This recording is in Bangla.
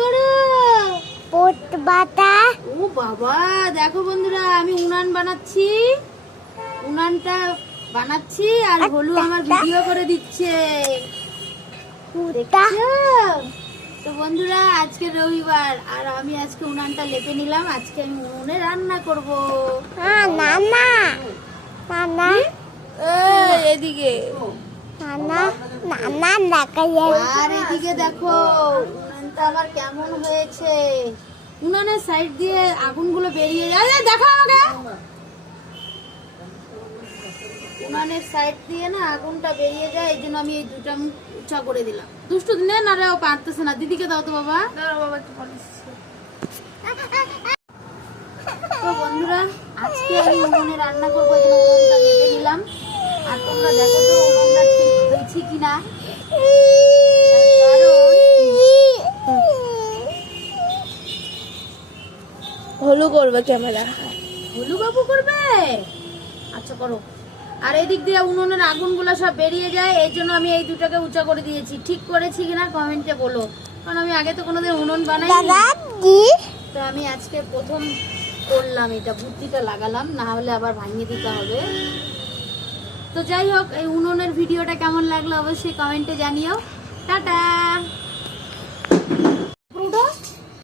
করো? পোট বাটা। ও বাবা, দেখো বন্ধুরা, আমি উনান বানাচ্ছি। উনানটা বানাচ্ছি আর হলু আমার ভিডিও করে দিচ্ছে। দেখছো? তো বন্ধুরা, আজকে রবিবার আর আমি আজকে উনানটা লেপে নিলাম। আজকে আমি উনুনে রান্না করব। হ্যাঁ, না না না না এদিকে না না না না কাইয়ে। আর এদিকে দেখো উনানটা আমার কেমন হয়েছে। উনানের সাইড দিয়ে আগুনগুলো বেরিয়ে যায়। দেখো আমাকে, উনানের সাইড দিয়ে না আগুনটা বেরিয়ে যায়, এই জন্য আমি এই দুটা মুখ উঁচা করে দিলাম। দুষ্টু দিনে না রে, ও পারতেছে না। দিদিকে দাও তো বাবা। তো বন্ধুরা, আজকে আমি উনুনে রান্না করবো, এই জন্য উনুনটা কেটে নিলাম। আর তোমরা দেখো তো উনুনটা ঠিক হয়েছে কিনা। হলু করবে ক্যামেরা। হলু বাবু করবে? আচ্ছা করো। আর এদিক দিয়ে উনুনের আগুনগুলো সব বেরিয়ে যায়, এই জন্য আমি এই দুটাকে উঁচা করে দিয়েছি। ঠিক করেছি কিনা কমেন্টে বলো, কারণ আমি আগে তো কোনোদিন উনুন বানাইনি। তো আমি আজকে প্রথম করলাম, এটা বুদ্ধিটা লাগালাম, না হলে আবার ভাঙিয়ে দিতে হবে। তো যাই হোক, এই উনুনের ভিডিওটা কেমন লাগলো অবশ্যই কমেন্টে জানিও। টাটা।